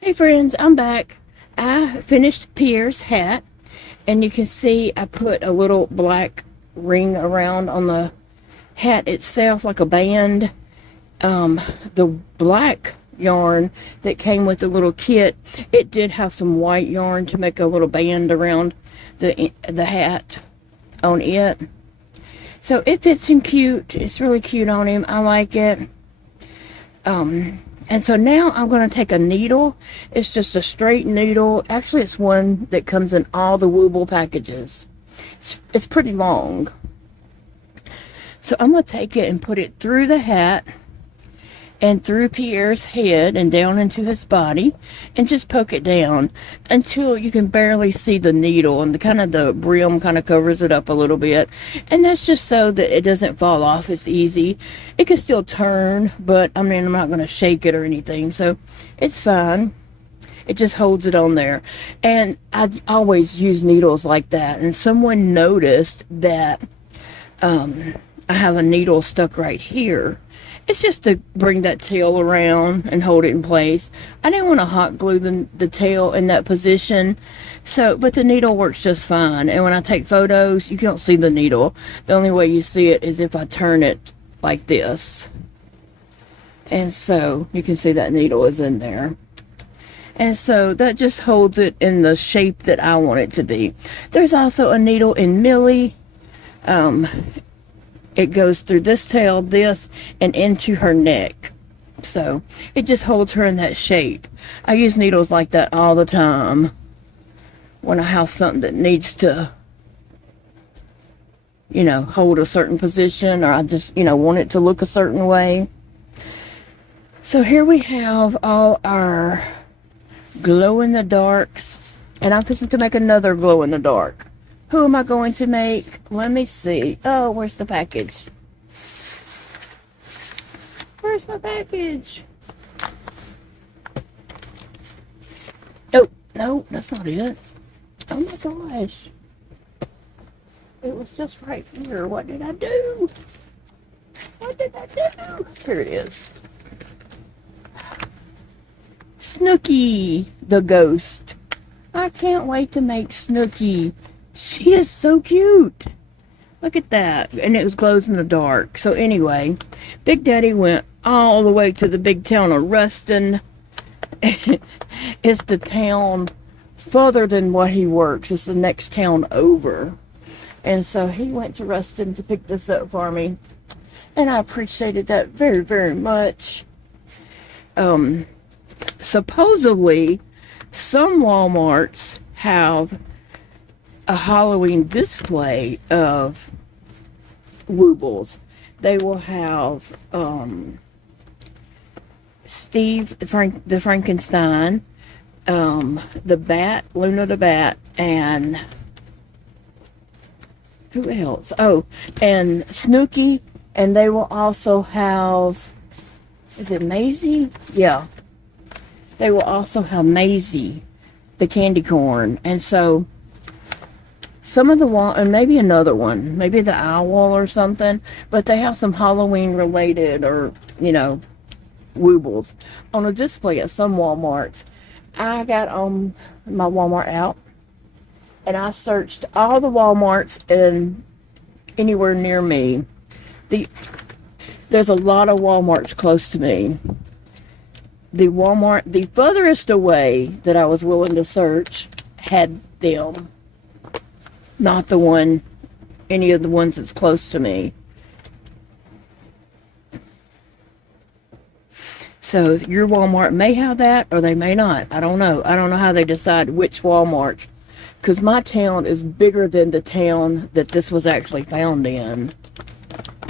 Hey friends, I'm back. I finished Pierre's hat, and you can see I put a little black ring around on the hat itself like a band. The black yarn that came with the little kit, it did have some white yarn to make a little band around the hat on it. So it fits him cute. It's really cute on him. I like it. And so now I'm going to take a needle. It's just a straight needle. Actually, it's one that comes in all the Wooble packages. It's pretty long. So I'm going to take it and put it through the hat and through Pierre's head and down into his body and just poke it down until you can barely see the needle, and the brim kind of covers it up a little bit. And that's just so that it doesn't fall off as easy. It can still turn, but I mean, I'm not going to shake it or anything, so it's fine. It just holds it on there. And I always use needles like that, and someone noticed that I have a needle stuck right here. It's just to bring that tail around and hold it in place. I didn't want to hot glue the tail in that position, but the needle works just fine. And when I take photos, you don't see the needle. The only way you see it is if I turn it like this. And so you can see that needle is in there. And so that just holds it in the shape that I want it to be. There's also a needle in Millie. It goes through this tail, this, and into her neck. So it just holds her in that shape. I use needles like that all the time when I have something that needs to, hold a certain position, or I just, want it to look a certain way. So here we have all our glow-in-the-darks, and I'm fixing to make another glow-in-the-dark. Who am I going to make? Let me see. Oh, where's the package? Where's my package? Oh, no, that's not it. Oh my gosh. It was just right here. What did I do? What did I do? Here it is. Snooky, the ghost. I can't wait to make Snooky. She is so cute. Look at that. And it glows in the dark. So anyway, Big Daddy went all the way to the big town of Ruston. It's the town further than what he works. It's the next town over. And so he went to Ruston to pick this up for me. And I appreciated that very, very much. Supposedly, some Walmarts have a Halloween display of Woobles. They will have Steve the Frankenstein, the Bat, Luna the Bat, and who else? Oh, and Snooky, and they will also have, is it Maisie? Yeah. They will also have Maisie, the candy corn. And so some of the and maybe another one, maybe the owl or something, but they have some Halloween related, or Woobles on a display at some Walmarts. I got on my Walmart app and I searched all the Walmarts in anywhere near me. There's a lot of Walmarts close to me. The Walmart the furthest away that I was willing to search had them. Not any of the ones that's close to me. So your Walmart may have that, or they may not. I don't know. I don't know how they decide which Walmarts. Because my town is bigger than the town that this was actually found in.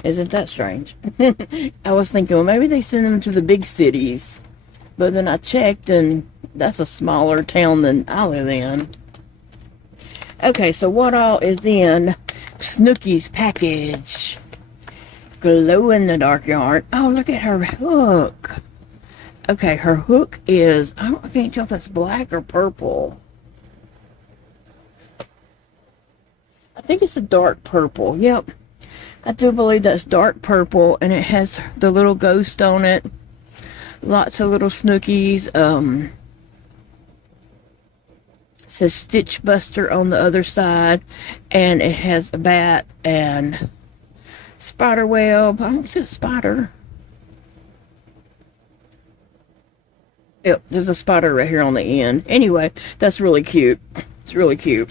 Isn't that strange? I was thinking, well, maybe they send them to the big cities. But then I checked, and that's a smaller town than I live in. Okay, so what all is in Snooky's package? Glow-in-the-dark yarn. Oh, look at her hook. Okay, her hook is, I can't tell if that's black or purple. I think it's a dark purple. Yep. I do believe that's dark purple, and it has the little ghost on it. Lots of little Snookies. It says Stitch Buster on the other side, and it has a bat and spider web. I don't see a spider. Yep, there's a spider right here on the end. Anyway, that's really cute. It's really cute.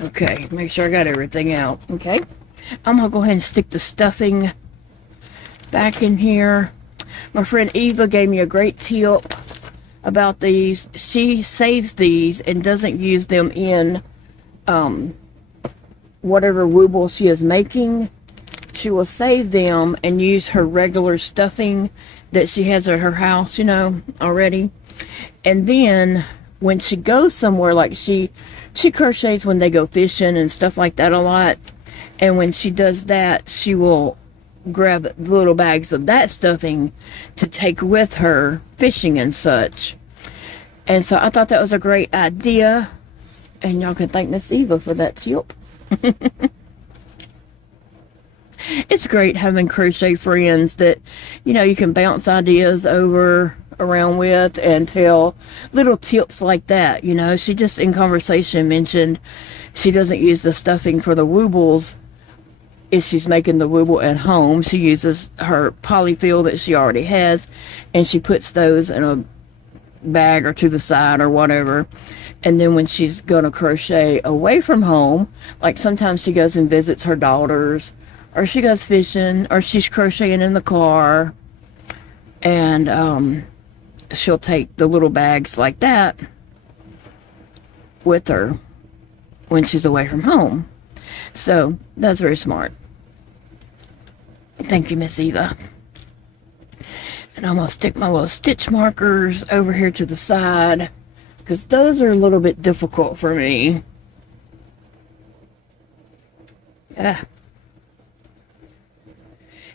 Okay, make sure I got everything out. Okay, I'm gonna go ahead and stick the stuffing back in here. My friend Eva gave me a great tip about these. She saves these and doesn't use them in whatever wooble she is making. She will save them and use her regular stuffing that she has at her house, you know, already. And then when she goes somewhere, like she crochets when they go fishing and stuff like that a lot. And when she does that, she will grab little bags of that stuffing to take with her fishing and such. And so I thought that was a great idea. And y'all can thank Miss Eva for that tip. It's great having crochet friends that, you know, you can bounce ideas around with and tell little tips like that. You know, she just in conversation mentioned she doesn't use the stuffing for the woobles if she's making the wooble at home. She uses her polyfill that she already has, and she puts those in a bag or to the side or whatever. And then when she's gonna crochet away from home, like sometimes she goes and visits her daughters, or she goes fishing, or she's crocheting in the car, and she'll take the little bags like that with her when she's away from home. So that's very smart. Thank you, Miss Eva. And I'm gonna stick my little stitch markers over here to the side, because those are a little bit difficult for me.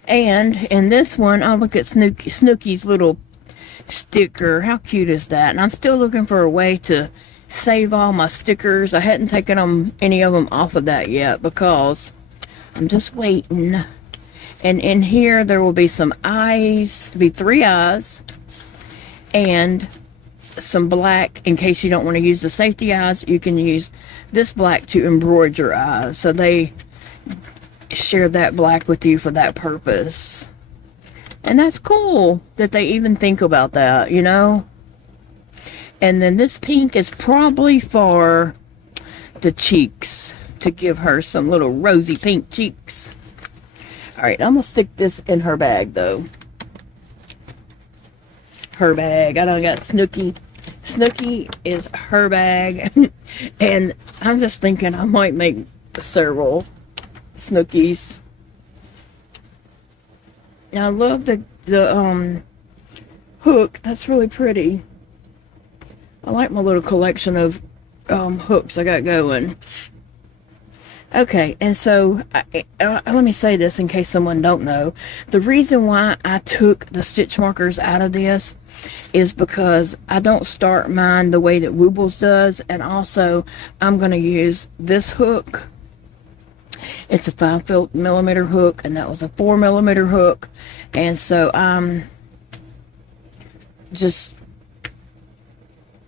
And in this one, I'll look at Snooky's little sticker. How cute is that? And I'm still looking for a way to save all my stickers. I hadn't taken any of them off of that yet because I'm just waiting. And in here, there will be some eyes, be 3 eyes, and some black. In case you don't want to use the safety eyes, you can use this black to embroider your eyes. So they share that black with you for that purpose. And that's cool that they even think about that, you know. And then this pink is probably for the cheeks, to give her some little rosy pink cheeks. All right, I'm gonna stick this in her bag though. Her bag. I done got Snooky. Snooky is her bag. And I'm just thinking I might make several Snookies. Now I love the hook. That's really pretty. I like my little collection of hooks I got going. Okay, and so let me say this in case someone don't know. The reason why I took the stitch markers out of this is because I don't start mine the way that Woobles does, and also I'm going to use this hook. It's a 5mm hook, and that was a 4mm hook, and so I'm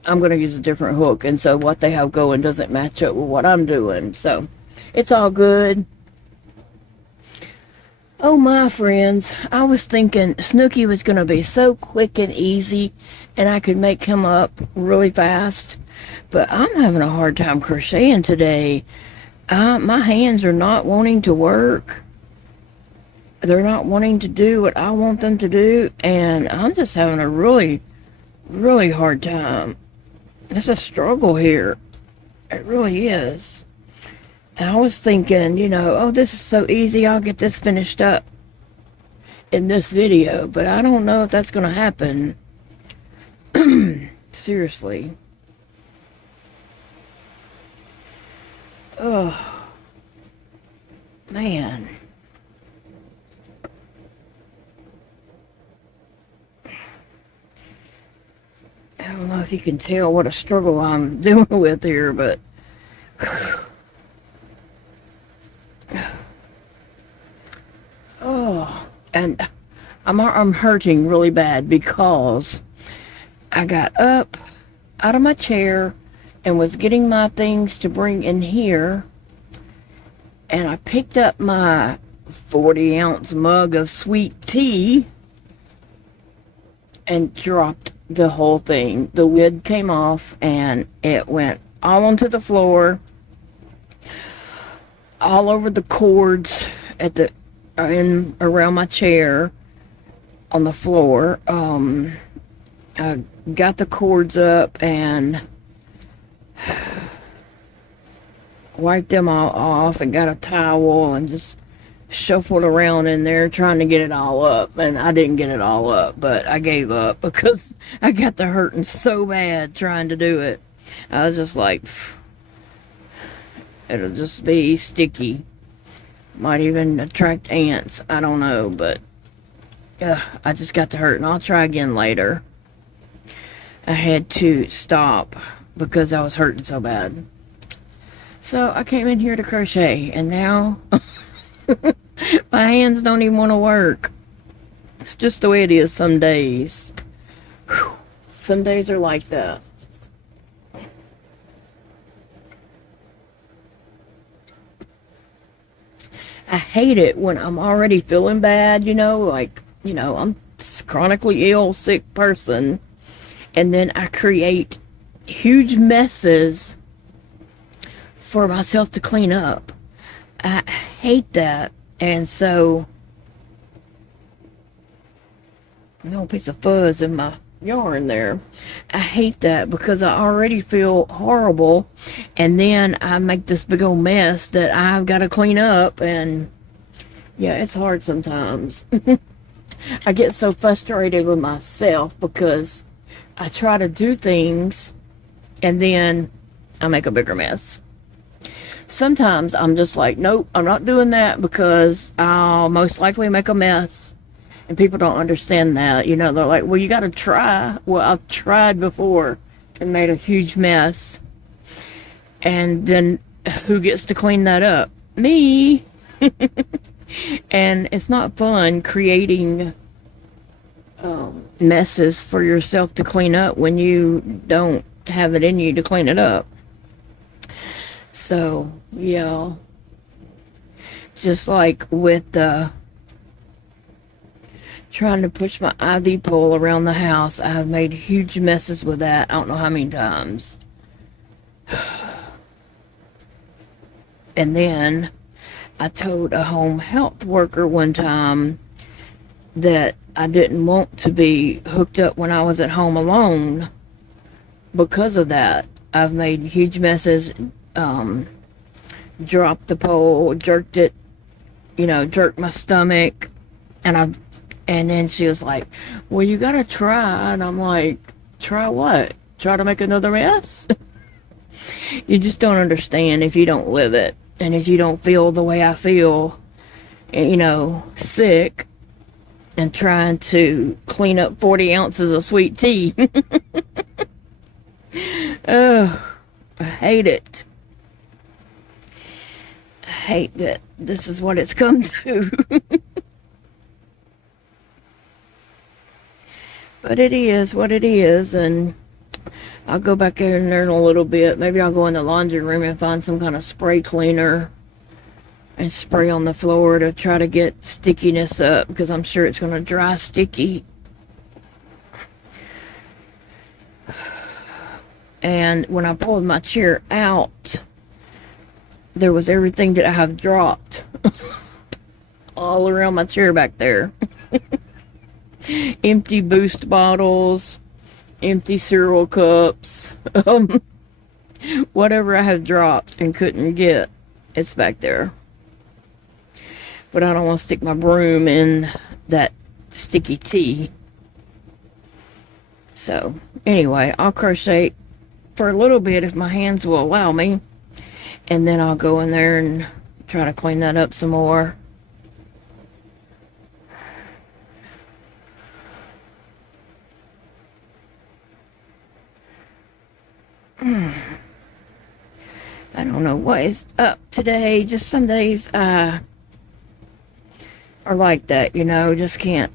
going to use a different hook, and so what they have going doesn't match up with what I'm doing, so it's all good. Oh my friends, I was thinking Snooky was going to be so quick and easy and I could make him up really fast, but I'm having a hard time crocheting today. My hands are not wanting to work. They're not wanting to do what I want them to do, and I'm just having a really, really hard time. It's a struggle here. It really is. And I was thinking, you know, oh, this is so easy, I'll get this finished up in this video, but I don't know if that's going to happen. Seriously. Oh, man. I don't know if you can tell what a struggle I'm dealing with here, but oh, and I'm hurting really bad because I got up out of my chair and was getting my things to bring in here, and I picked up my 40-ounce mug of sweet tea and dropped the whole thing. The lid came off and it went all onto the floor, all over the cords at the around my chair on the floor. I got the cords up and wiped them all off and got a towel and just shuffled around in there trying to get it all up. And I didn't get it all up, but I gave up because I got the hurting so bad trying to do it. I was just like, it'll just be sticky. Might even attract ants. I don't know, but I just got to hurt, and I'll try again later. I had to stop because I was hurting so bad. So I came in here to crochet, and now my hands don't even want to work. It's just the way it is some days. Whew. Some days are like that. I hate it when I'm already feeling bad, like, I'm a chronically ill, sick person, and then I create huge messes for myself to clean up. I hate that. And so, a little piece of fuzz in my yarn there. I hate that because I already feel horrible, and then I make this big old mess that I've got to clean up, and yeah, it's hard sometimes. I get so frustrated with myself because I try to do things and then I make a bigger mess. Sometimes I'm just like, nope, I'm not doing that because I'll most likely make a mess. And people don't understand that. They're like, well, you got to try. Well, I've tried before and made a huge mess. And then who gets to clean that up? Me. And it's not fun creating messes for yourself to clean up when you don't have it in you to clean it up. So, yeah. Just like with trying to push my ivy pole around the house, I've made huge messes with that. I don't know how many times. And then I told a home health worker one time that I didn't want to be hooked up when I was at home alone because of that. I've made huge messes, dropped the pole, jerked it, jerked my stomach, and then she was like, well, you gotta try. And I'm like, try what? Try to make another mess? You just don't understand if you don't live it. And if you don't feel the way I feel, sick and trying to clean up 40 ounces of sweet tea. Oh, I hate it. I hate that this is what it's come to. But it is what it is, and I'll go back in there in a little bit. Maybe I'll go in the laundry room and find some kind of spray cleaner and spray on the floor to try to get stickiness up, because I'm sure it's going to dry sticky. And when I pulled my chair out, there was everything that I have dropped all around my chair back there. Empty Boost bottles, empty cereal cups, whatever I have dropped and couldn't get, it's back there. But I don't want to stick my broom in that sticky tea. So, anyway, I'll crochet for a little bit if my hands will allow me. And then I'll go in there and try to clean that up some more. I don't know what is up today. Just some days are like that, just can't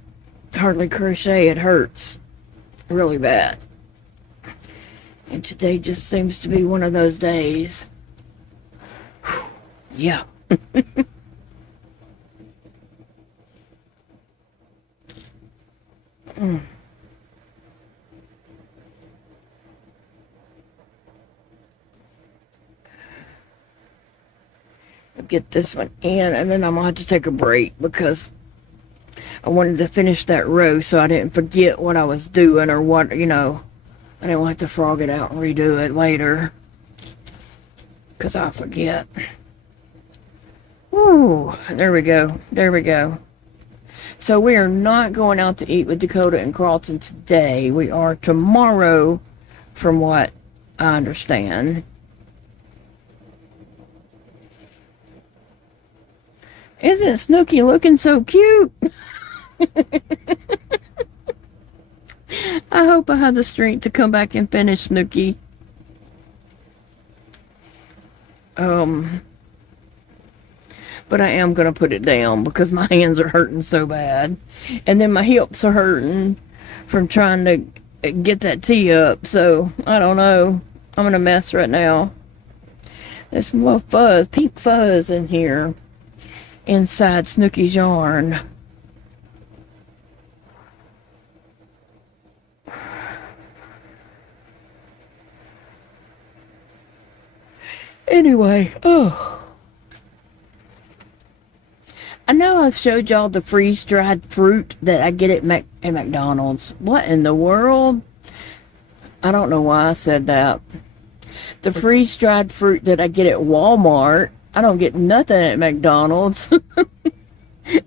hardly crochet. It hurts really bad. And today just seems to be one of those days. Whew. Yeah. Get this one in, and then I'm gonna have to take a break because I wanted to finish that row so I didn't forget what I was doing or what, you know, I didn't want to frog it out and redo it later because I forget. Ooh, there we go. There we go. So we are not going out to eat with Dakota and Carlton today. We are tomorrow, from what I understand. Isn't Snooky looking so cute? I hope I have the strength to come back and finish Snooky. But I am going to put it down because my hands are hurting so bad. And then my hips are hurting from trying to get that tea up. So, I don't know. I'm in a mess right now. There's some little fuzz, pink fuzz in here. Inside Snooky's yarn. Anyway, I know I've showed y'all the freeze-dried fruit that I get at McDonald's. What in the world? I don't know why I said that. The freeze-dried fruit that I get at Walmart, I don't get nothing at McDonald's.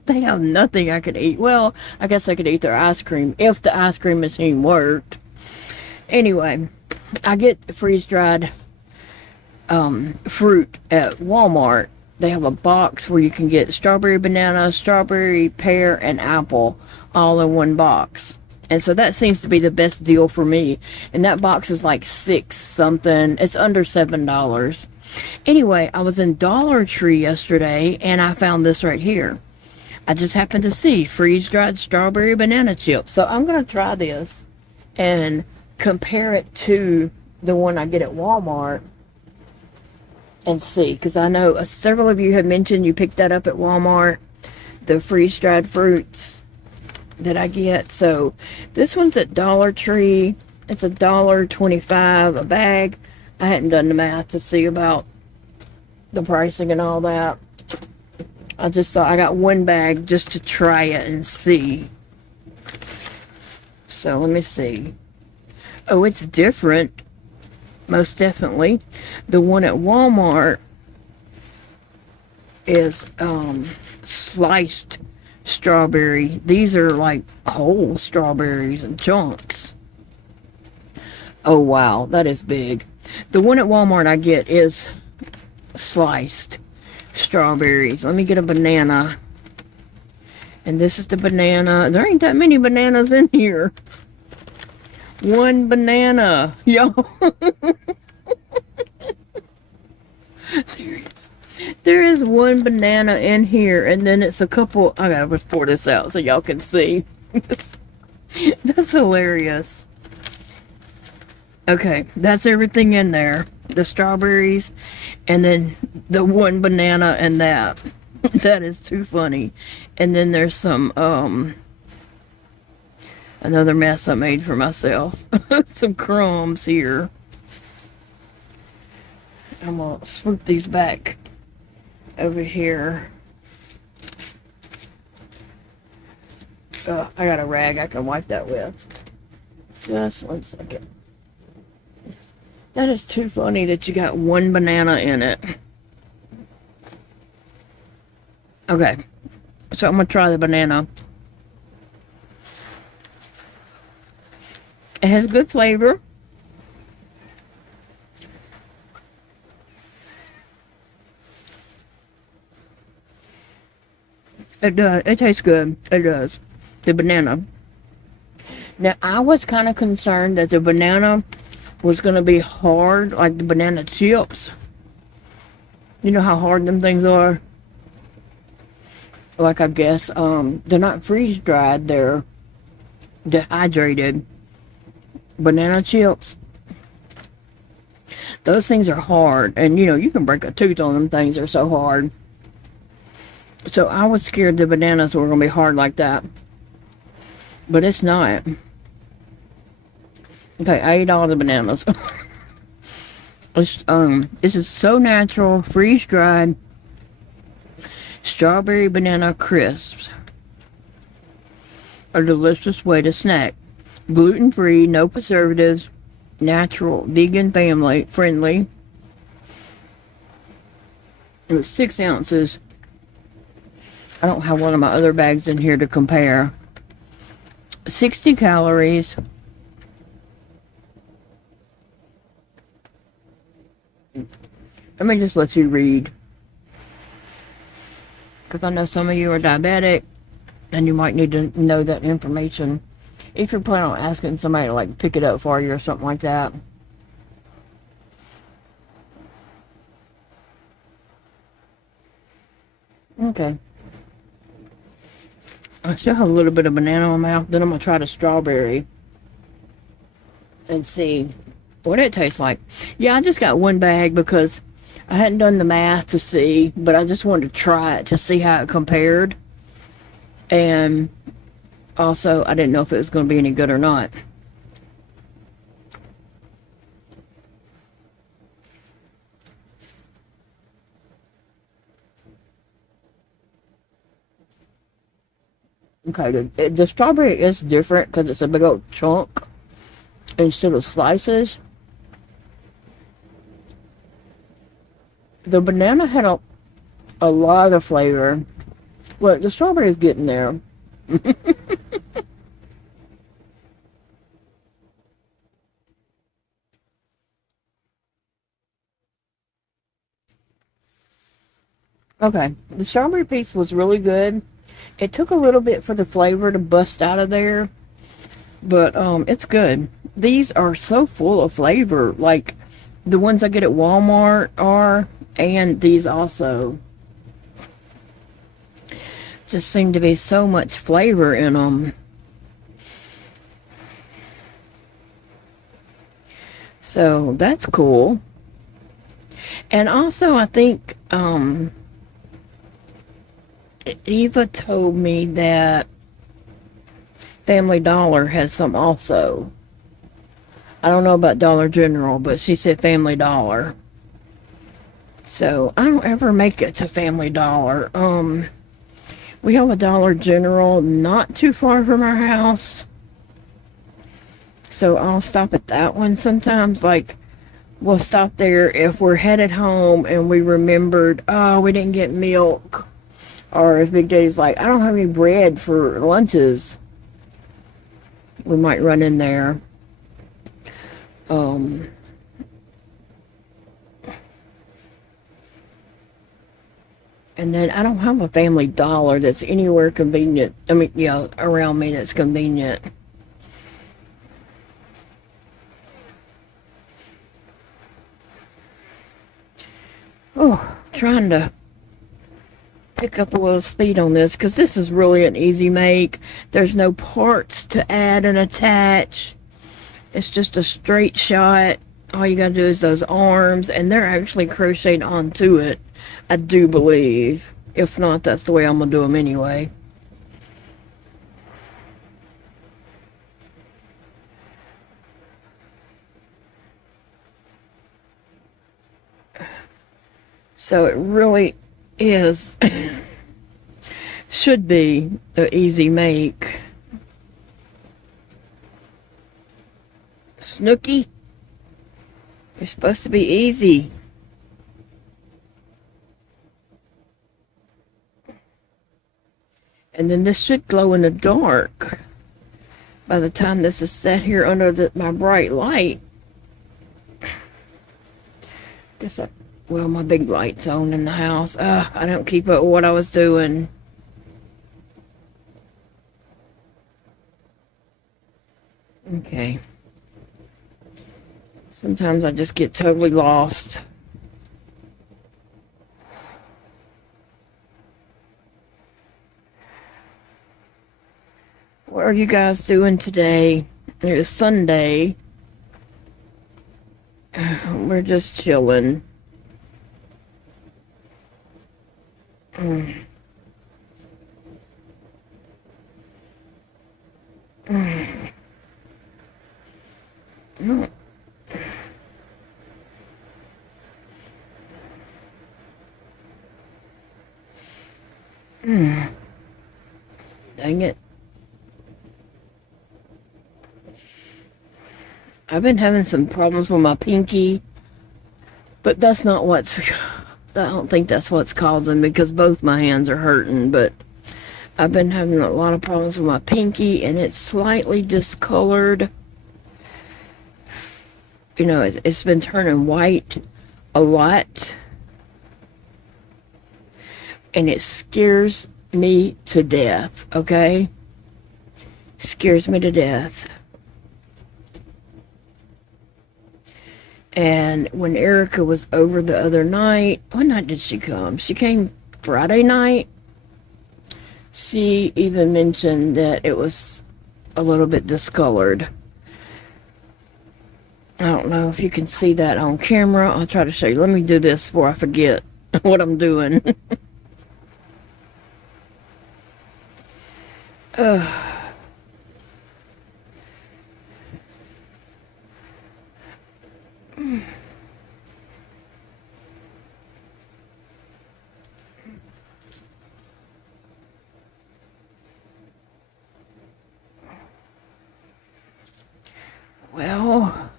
They have nothing I could eat. Well, I guess I could eat their ice cream if the ice cream machine worked. Anyway, I get the freeze-dried fruit at Walmart. They have a box where you can get strawberry, banana, strawberry, pear, and apple all in one box. And so that seems to be the best deal for me. And that box is like $6 something. It's under $7. Anyway, I was in Dollar Tree yesterday and I found this right here. I just happened to see freeze-dried strawberry banana chips. So I'm going to try this and compare it to the one I get at Walmart. And see, because I know several of you have mentioned you picked that up at Walmart, the freeze-dried fruits that I get. So this one's at Dollar Tree. It's $1.25 a bag. I hadn't done the math to see about the pricing and all that. I just saw I got one bag just to try it and see. So let me see. Oh, it's different. Most definitely. The one at Walmart is sliced strawberry. These are like whole strawberries and chunks. Oh wow, that is big. The one at Walmart I get is sliced strawberries. Let me get a banana. And this is the banana. There ain't that many bananas in here. One banana, y'all. There is one banana in here, and then it's a couple. I gotta pour this out so y'all can see. That's hilarious. Okay, that's everything in there. The strawberries, and then the one banana and that. That is too funny. And then there's some another mess I made for myself. Some crumbs here. I'm gonna swoop these back over here. I got a rag I can wipe that with. Just one second. That is too funny that you got one banana in it. Okay, so I'm gonna try the banana. It has good flavor. It does. It tastes good. It does. The banana. Now, I was kind of concerned that the banana was going to be hard, like the banana chips. You know how hard them things are? Like, I guess, they're not freeze-dried. They're dehydrated banana chips. Those things are hard, and you know, you can break a tooth on them things. They're so hard. So I was scared the bananas were gonna be hard like that, but it's not. Okay, I ate all the bananas. This is so natural, freeze dried strawberry banana crisps. A delicious way to snack. Gluten free, no preservatives, natural, vegan, family friendly. It was 6 ounces. I don't have one of my other bags in here to compare. 60 calories. Let me just let you read, because I know some of you are diabetic and you might need to know that information if you're planning on asking somebody to like pick it up for you or something like that. Okay. I still have a little bit of banana in my mouth. Then I'm going to try the strawberry and see what it tastes like. Yeah, I just got one bag because I hadn't done the math to see, but I just wanted to try it to see how it compared. And also, I didn't know if it was going to be any good or not. Okay, the strawberry is different because it's a big old chunk instead of slices. The banana had a lot of flavor. Well, the strawberry is getting there. Okay, the strawberry piece was really good. It took a little bit for the flavor to bust out of there, but it's good. These are so full of flavor, like the ones I get at Walmart are, and these also. Just seem to be so much flavor in them. So that's cool. And also I think Eva told me that Family Dollar has some also. I don't know about Dollar General, but she said Family Dollar. So I don't ever make it to Family Dollar. We have a Dollar General not too far from our house. So I'll stop at that one sometimes. Like, we'll stop there if we're headed home and we remembered, oh, we didn't get milk. Or if Big Daddy's like, I don't have any bread for lunches, we might run in there. And then I don't have a Family Dollar that's anywhere convenient. I mean, yeah, around me that's convenient. Oh, trying to pick up a little speed on this because this is really an easy make. There's no parts to add and attach. It's just a straight shot. All you gotta do is those arms, and they're actually crocheted onto it, I do believe. If not, that's the way I'm gonna do them anyway. So it really is, should be an easy make. Snooky, you're supposed to be easy. And then this should glow in the dark by the time this is set here under my bright light. Well, my big light's on in the house. I don't keep up with what I was doing. Okay. Sometimes I just get totally lost. What are you guys doing today? It is Sunday. We're just chilling. Dang it. I've been having some problems with my pinky, but that's not what's, I don't think that's what's causing, because both my hands are hurting, but I've been having a lot of problems with my pinky, and it's slightly discolored. You know, it's been turning white a lot, and it scares me to death, okay? Scares me to death. And when Erica was over the other night, what night did she come? She came Friday night. She even mentioned that it was a little bit discolored. I don't know if you can see that on camera. I'll try to show you. Let me do this before I forget what I'm doing. Well,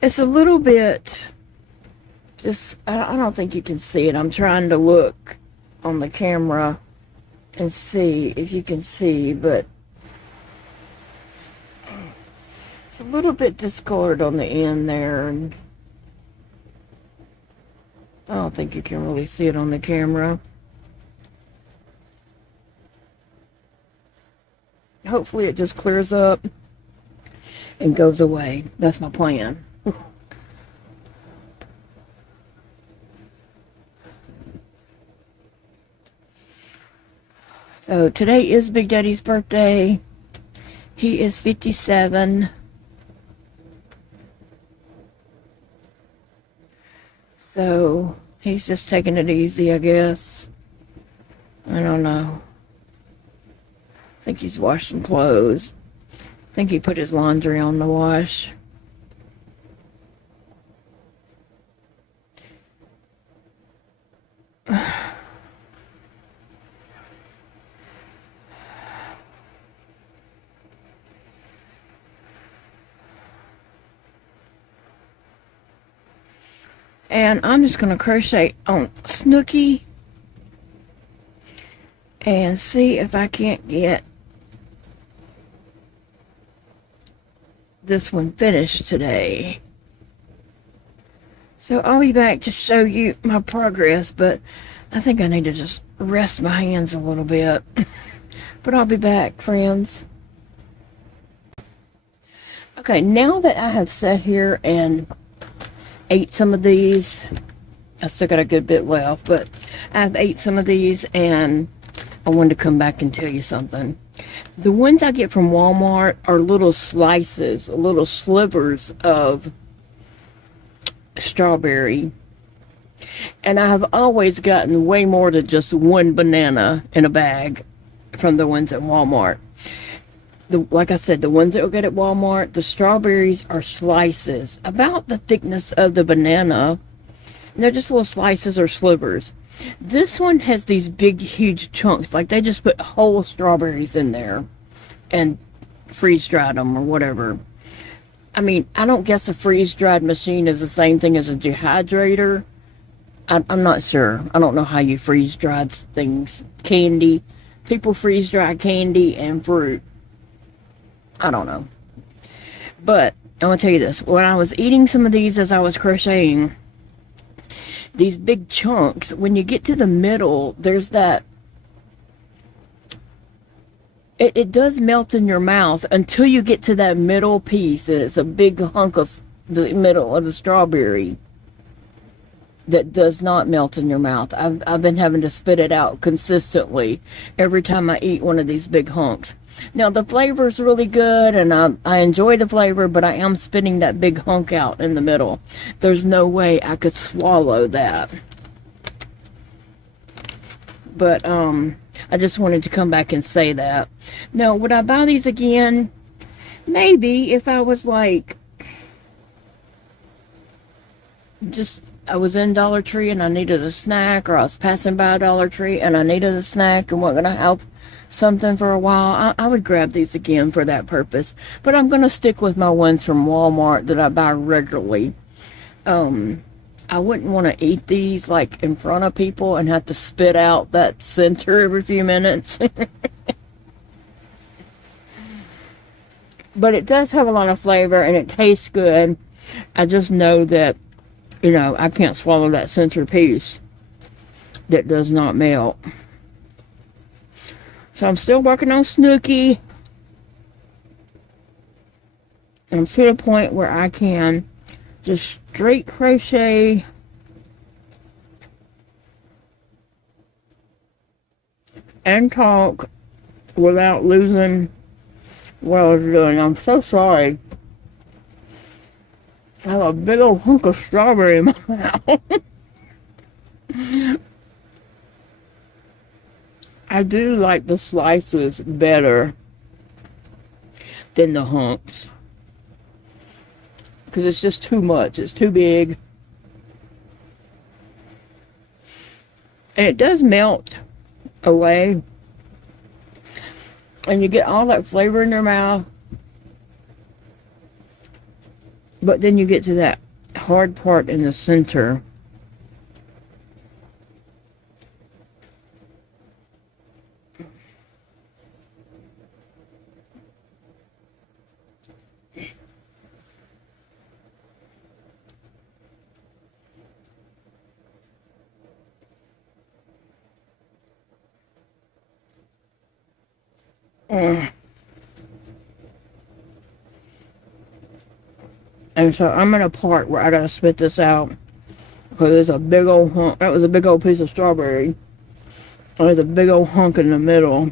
it's a little bit, just, I don't think you can see it. I'm trying to look on the camera and see if you can see, but it's a little bit discolored on the end there, and I don't think you can really see it on the camera. Hopefully it just clears up and goes away. That's my plan. So today is Big Daddy's birthday. He is 57. So he's just taking it easy, I guess. I don't know. I think he's washed some clothes. I think he put his laundry on the wash. And I'm just going to crochet on Snooky and see if I can't get this one finished today. So I'll be back to show you my progress, but I think I need to just rest my hands a little bit. But I'll be back, friends. Okay, now that I have sat here and ate some of these, I still got a good bit left, but I've ate some of these, and I wanted to come back and tell you something. The ones I get from Walmart are little slices, little slivers of strawberry, and I have always gotten way more than just one banana in a bag from the ones at Walmart. Like I said, the ones that we get at Walmart, the strawberries are slices about the thickness of the banana. And they're just little slices or slivers. This one has these big, huge chunks. Like they just put whole strawberries in there and freeze-dried them or whatever. I mean, I don't guess a freeze-dried machine is the same thing as a dehydrator. I'm not sure. I don't know how you freeze-dried things. Candy. People freeze-dry candy and fruit. I don't know. But I'm going to tell you this. When I was eating some of these as I was crocheting, these big chunks, when you get to the middle, there's that It does melt in your mouth until you get to that middle piece, and it's a big hunk of the middle of the strawberry that does not melt in your mouth. I've been having to spit it out consistently every time I eat one of these big hunks. Now the flavor is really good, and I enjoy the flavor, but I am spitting that big hunk out in the middle. There's no way I could swallow that. But I just wanted to come back and say that. Now, would I buy these again? Maybe, if I was like, I was in Dollar Tree and I needed a snack, or I was passing by Dollar Tree and I needed a snack and wasn't going to have something for a while, I would grab these again for that purpose. But I'm going to stick with my ones from Walmart that I buy regularly. I wouldn't want to eat these like in front of people and have to spit out that center every few minutes. But it does have a lot of flavor and it tastes good. I just know that, you know, I can't swallow that center piece that does not melt. So I'm still working on Snooky. I'm to the point where I can just straight crochet and talk without losing what I was doing. I'm so sorry. I have a big old hunk of strawberry in my mouth. I do like the slices better than the hunks, because it's just too much. It's too big. And it does melt away. And you get all that flavor in your mouth. But then you get to that hard part in the center. And so I'm in a part where I gotta spit this out, because there's a big old hunk. That was a big old piece of strawberry. And there's a big old hunk in the middle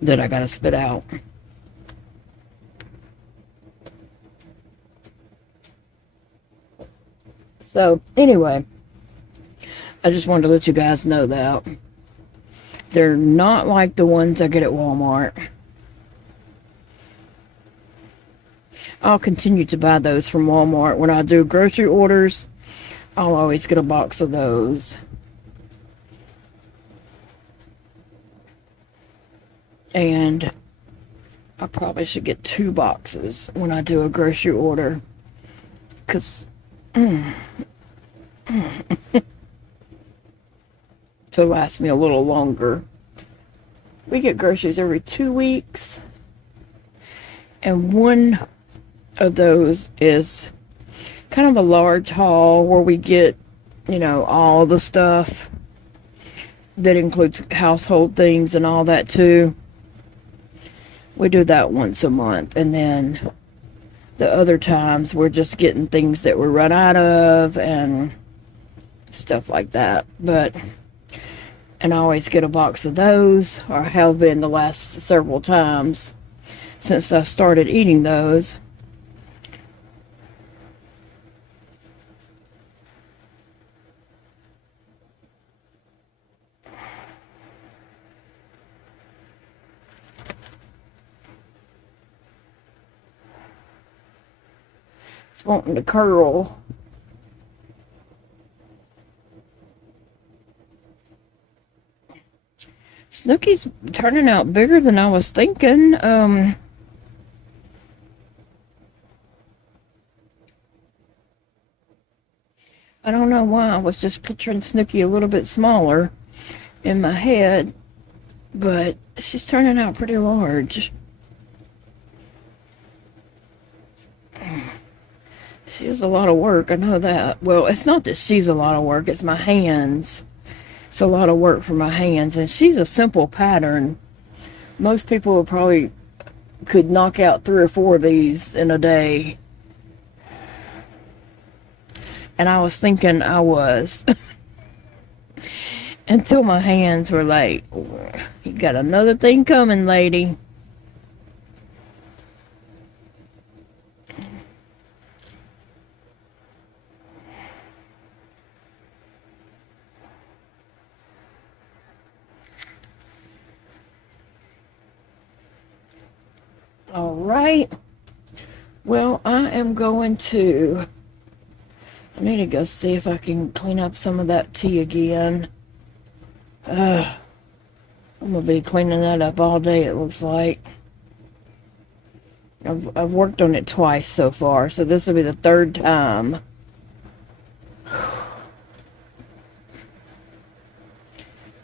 that I gotta spit out. So anyway, I just wanted to let you guys know that they're not like the ones I get at Walmart. I'll continue to buy those from Walmart. When I do grocery orders, I'll always get a box of those. And I probably should get 2 boxes when I do a grocery order, because to last me a little longer. We get groceries every 2 weeks, and one of those is kind of a large haul where we get, you know, all the stuff that includes household things and all that too. We do that once a month, and then the other times we're just getting things that we're run out of and stuff like that. And I always get a box of those, or have been the last several times since I started eating those. It's wanting to curl. Snooky's turning out bigger than I was thinking. I don't know why. I was just picturing Snooky a little bit smaller in my head, but she's turning out pretty large. She is a lot of work, I know that. Well, it's not that she's a lot of work, it's my hands. It's a lot of work for my hands, and she's a simple pattern. Most people would probably could knock out 3 or 4 of these in a day. And I was thinking I was. Until my hands were like, you got another thing coming, lady. All right. Well, I am going to... I need to go see if I can clean up some of that tea again. I'm going to be cleaning that up all day, it looks like. I've worked on it twice so far, so this will be the 3rd time.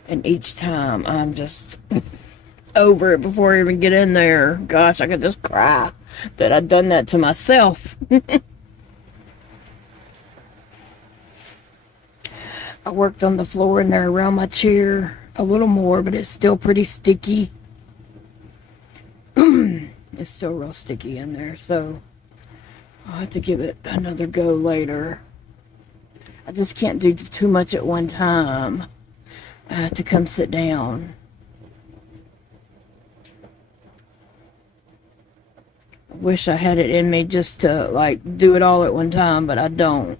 And each time I'm just... over it before I even get in there. Gosh, I could just cry that I'd done that to myself. I worked on the floor in there around my chair a little more, but it's still pretty sticky. It's still real sticky in there, so I'll have to give it another go later. I just can't do too much at one time. I have to come sit down. Wish I had it in me just to like do it all at one time, but I don't.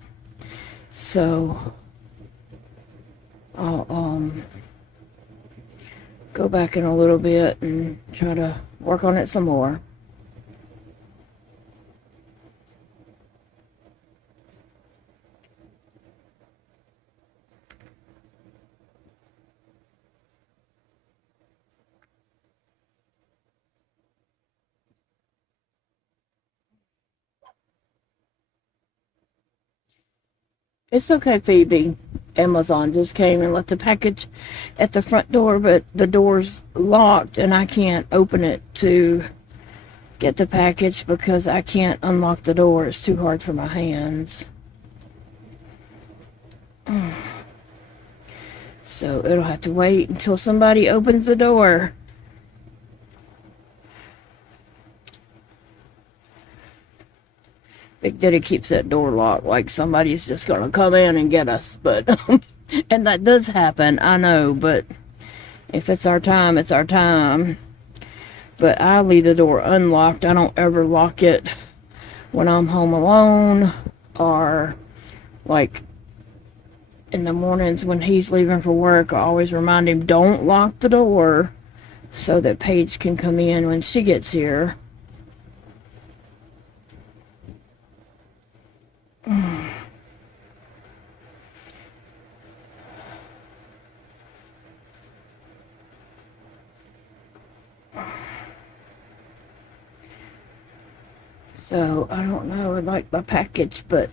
So I'll go back in a little bit and try to work on it some more. It's okay, Phoebe. Amazon just came and left the package at the front door, but the door's locked and I can't open it to get the package because I can't unlock the door. It's too hard for my hands. So it'll have to wait until somebody opens the door. Big Daddy keeps that door locked like somebody's just gonna come in and get us, but and that does happen, I know, but if it's our time, it's our time. But I leave the door unlocked. I don't ever lock it when I'm home alone, or like in the mornings when he's leaving for work. I always remind him, don't lock the door, so that Paige can come in when she gets here. So I don't know, I like my package, but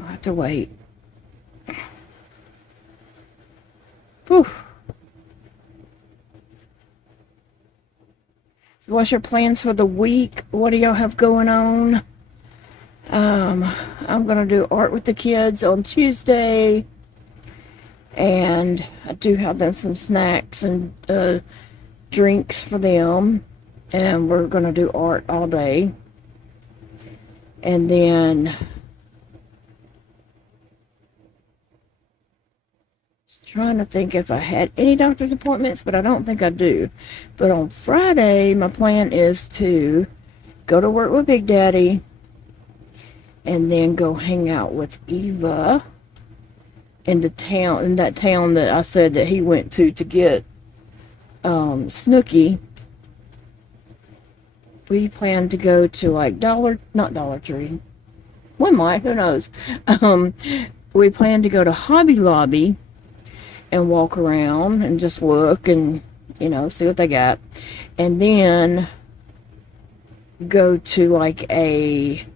I'll have to wait. Whew. So what's your plans for the week? What do y'all have going on? I'm gonna do art with the kids on Tuesday, and I do have them some snacks and drinks for them, and we're gonna do art all day. And then just trying to think if I had any doctor's appointments, but I don't think I do. But on Friday, my plan is to go to work with Big Daddy and then go hang out with Eva in the town, in that town that I said that he went to get Snooky. We plan to go to like not Dollar Tree. We might, who knows. We plan to go to Hobby Lobby and walk around and just look and, you know, see what they got. And then go to like a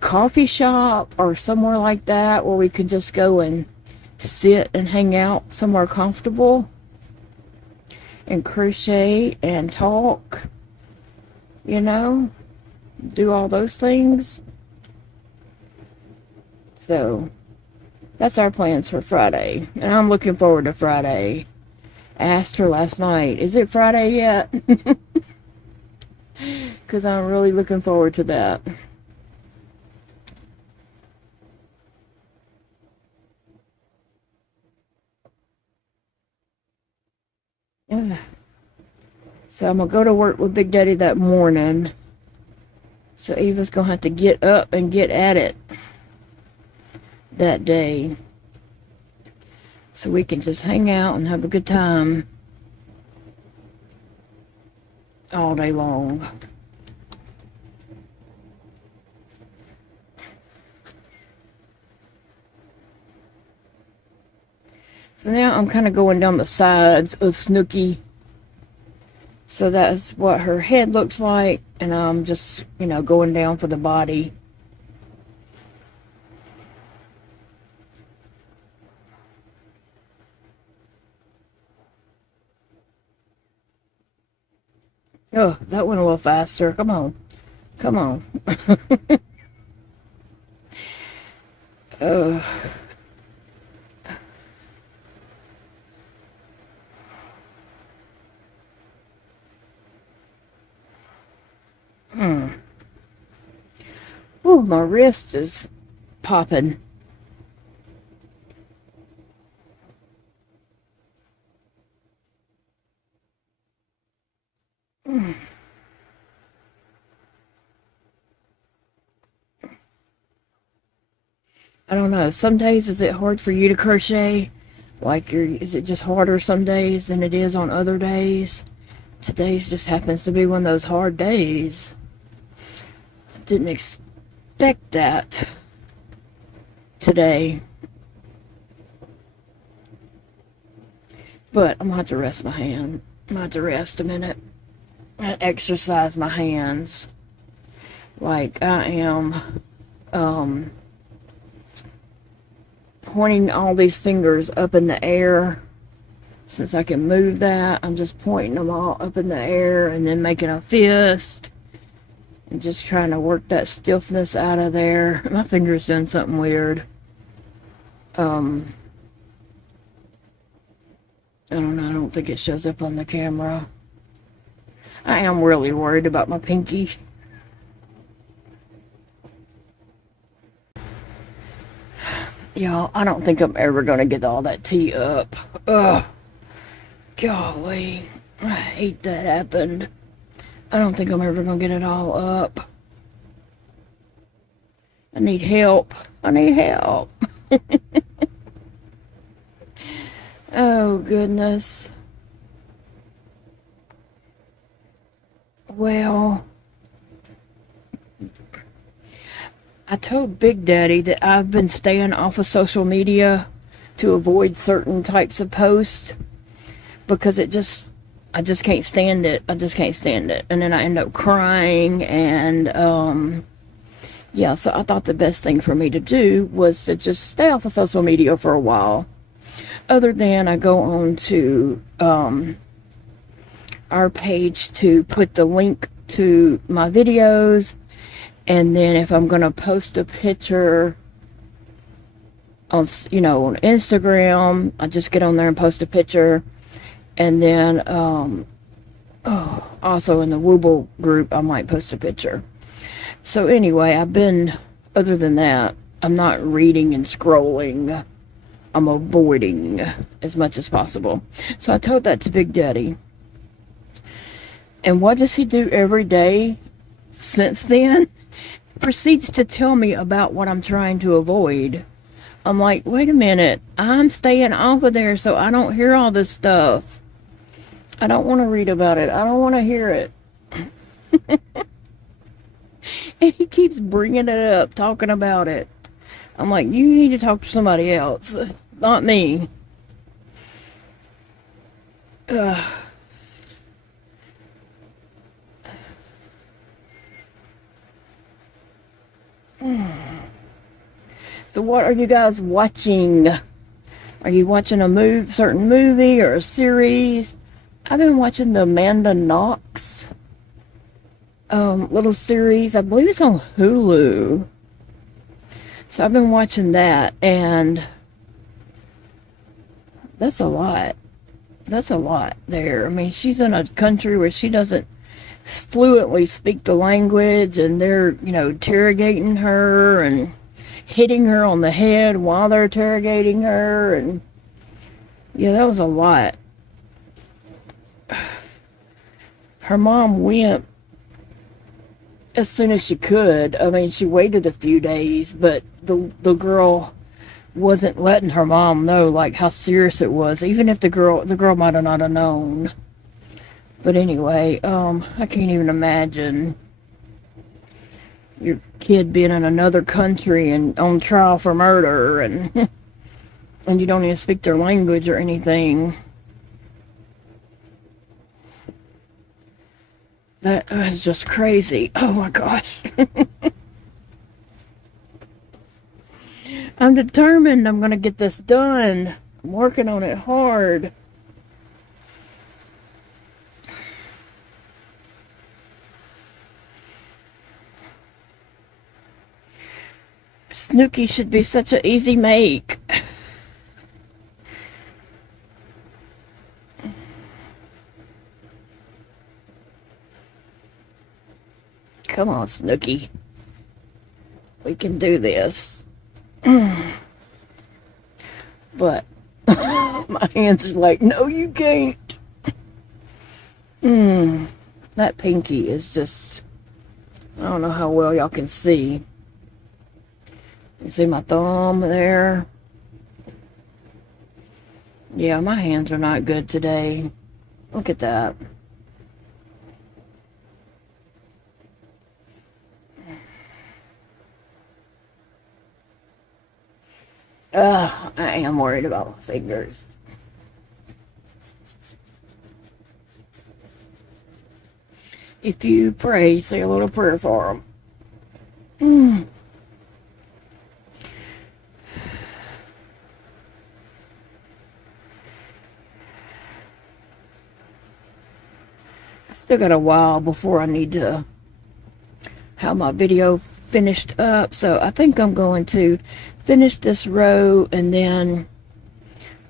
coffee shop or somewhere like that where we can just go and sit and hang out somewhere comfortable and crochet and talk, you know, do all those things. So That's our plans for Friday. And I'm looking forward to Friday. I asked her last night, is it Friday yet? Because I'm really looking forward to that. So I'm going to go to work with Big Daddy that morning. So Eva's going to have to get up and get at it that day. So we can just hang out and have a good time all day long. So now I'm kind of going down the sides of Snooky. So that's what her head looks like. And I'm just, you know, going down for the body. Oh, that went a little faster. Come on. Come on. Oh. Ooh, my wrist is popping. I don't know. Some days is it hard for you to crochet? Like, is it just harder some days than it is on other days? Today's just happens to be one of those hard days. I didn't expect that today. But I'm gonna have to rest my hand. I'm gonna have to rest a minute and exercise my hands. Like I am pointing all these fingers up in the air. Since I can move that, I'm just pointing them all up in the air and then making a fist and just trying to work that stiffness out of there. My finger's doing something weird. I don't know, I don't think it shows up on the camera. I am really worried about my pinky. Y'all, I don't think I'm ever gonna get all that tea up. Ugh. Golly. I hate that happened. I don't think I'm ever gonna get it all up. I need help. I need help. Oh, goodness. Well, I told Big Daddy that I've been staying off of social media to avoid certain types of posts because I just can't stand it. I just can't stand it. And then I end up crying and, yeah, so I thought the best thing for me to do was to just stay off of social media for a while. Other than I go on to our page to put the link to my videos, and then if I'm gonna post a picture on, you know, on Instagram, I just get on there and post a picture, and then also in the Wooble group I might post a picture. So anyway, other than that, I'm not reading and scrolling. I'm avoiding as much as possible. So I told that to Big Daddy. And what does he do every day since then? Proceeds to tell me about what I'm trying to avoid. I'm like, wait a minute. I'm staying off of there so I don't hear all this stuff. I don't want to read about it. I don't want to hear it. And he keeps bringing it up, talking about it. I'm like, you need to talk to somebody else. Not me. Ugh. So what are you guys watching? Are you watching a certain movie or a series? I've been watching the Amanda Knox little series. I believe it's on Hulu. So I've been watching that, and That's a lot. That's a lot there. I mean, she's in a country where she doesn't fluently speak the language, and they're, interrogating her and hitting her on the head while they're interrogating her. And yeah, that was a lot. Her mom went as soon as she could. I mean, she waited a few days, but the girl wasn't letting her mom know like how serious it was, even if the girl might have not have known. But anyway, I can't even imagine your kid being in another country and on trial for murder, and and you don't even speak their language or anything. That is just crazy. Oh my gosh. I'm determined I'm going to get this done. I'm working on it hard. Snooky should be such an easy make. Come on, Snooky. We can do this. But my hands are like, no, you can't. That pinky is just, I don't know how well y'all can see. You see my thumb there? Yeah, my hands are not good today. Look at that. I am worried about my fingers. If you pray, say a little prayer for them. I still got a while before I need to have my video finished up, so I think I'm going to finish this row, and then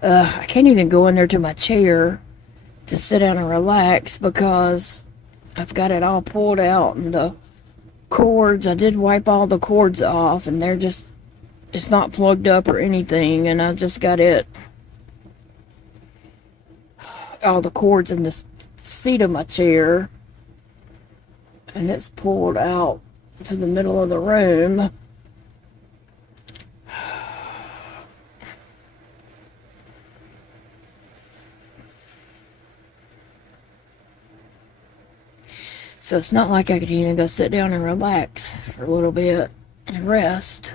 I can't even go in there to my chair to sit down and relax because I've got it all pulled out, and the cords, I did wipe all the cords off, and they're just, it's not plugged up or anything, and I just got it, all the cords in the seat of my chair, and it's pulled out to the middle of the room. So it's not like I could even go sit down and relax for a little bit and rest.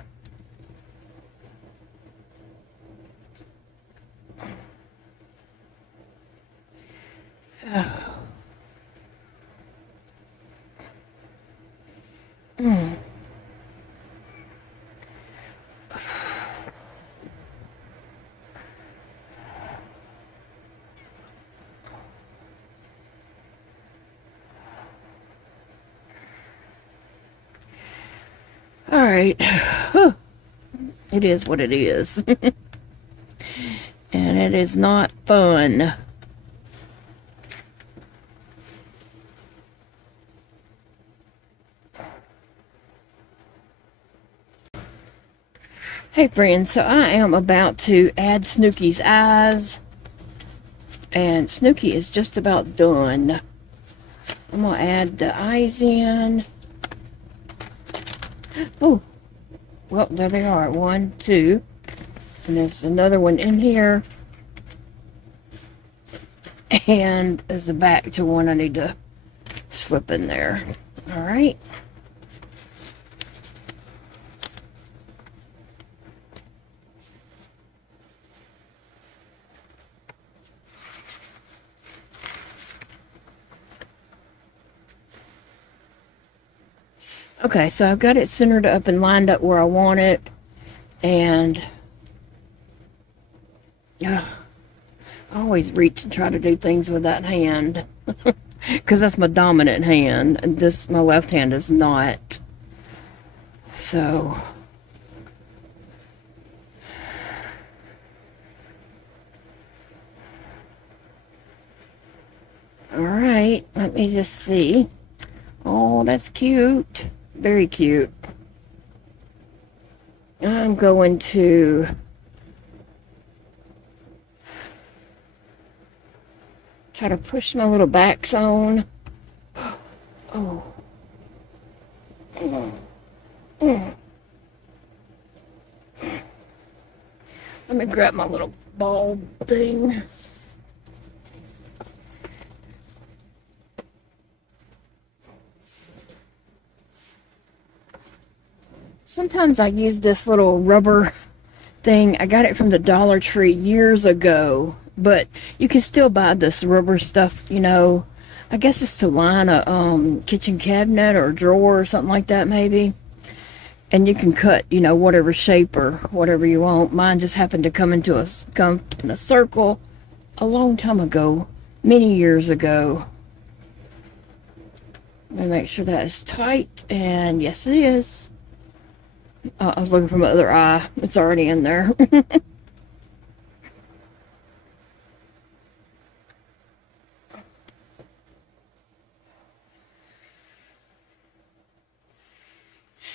All right. It is what it is. And it is not fun. Hey friends, so I am about to add Snooky's eyes, and Snooky is just about done. I'm going to add the eyes in. Oh, well, there they are. 1, 2, and there's another one in here. And there's the back to one I need to slip in there. All right. Okay, so I've got it centered up and lined up where I want it, and I always reach and try to do things with that hand because that's my dominant hand, and my left hand is not. So Alright, let me just see. Oh, that's cute. Very cute. I'm going to try to push my little backs on. Oh. Let me grab my little ball thing. Sometimes I use this little rubber thing. I got it from the Dollar Tree years ago, but you can still buy this rubber stuff, you know. I guess it's to line a kitchen cabinet or drawer or something like that, maybe. And you can cut, you know, whatever shape or whatever you want. Mine just happened to come in a circle a long time ago, many years ago. I'm gonna make sure that is tight, and yes, it is. I was looking for my other eye. It's already in there.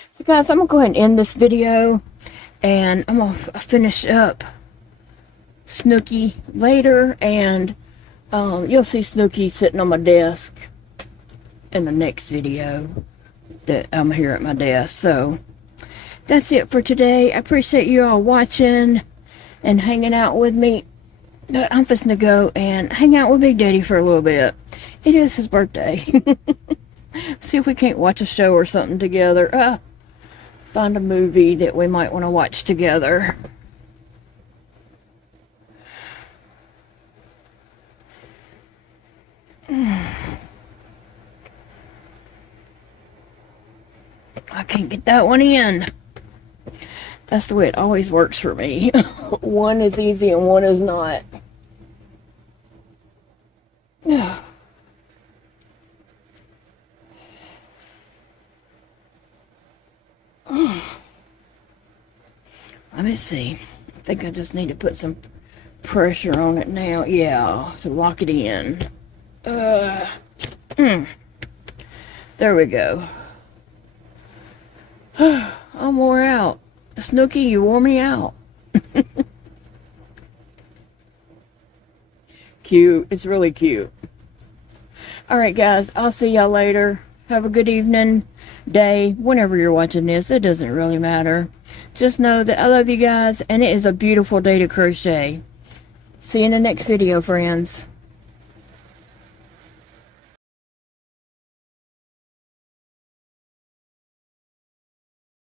So guys, I'm going to go ahead and end this video. And I'm going to finish up Snooky later. And you'll see Snooky sitting on my desk in the next video that I'm here at my desk. So that's it for today. I appreciate you all watching and hanging out with me. But I'm just going to go and hang out with Big Daddy for a little bit. It is his birthday. See if we can't watch a show or something together. Find a movie that we might want to watch together. I can't get that one in. That's the way it always works for me. One is easy and one is not. Let me see. I think I just need to put some pressure on it now. Yeah, to lock it in. There we go. I'm wore out. Snooky, you wore me out. Cute. It's really cute. Alright guys, I'll see y'all later. Have a good evening, day, whenever you're watching this. It doesn't really matter. Just know that I love you guys, and it is a beautiful day to crochet. See you in the next video, friends.